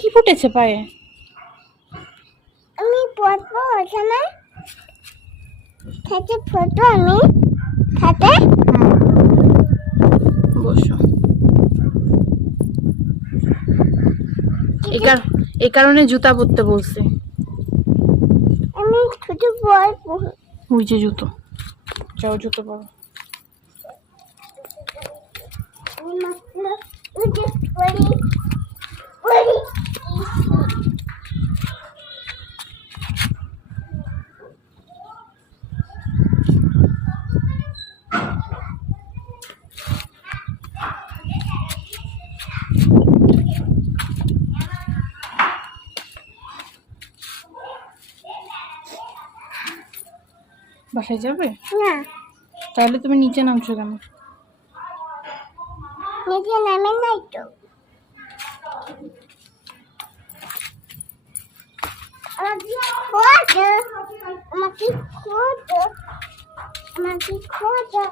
কি ফুটেছে পায়ে? আমি পড়বো ওখানে খাতে ফটো আমি খাতে বসো। এই কারণে জুতা পরতে বলছি। আমি ছোট পড়বো। ওই যে জুতো, যাও জুতো পরো। আমি মাত্র উঠে পড়ি পড়ি বাসায় যাবে? না তাহলে তুমি নিচে নামছো কেন? নিজে নামে নাই তো আমাকে খোঁজো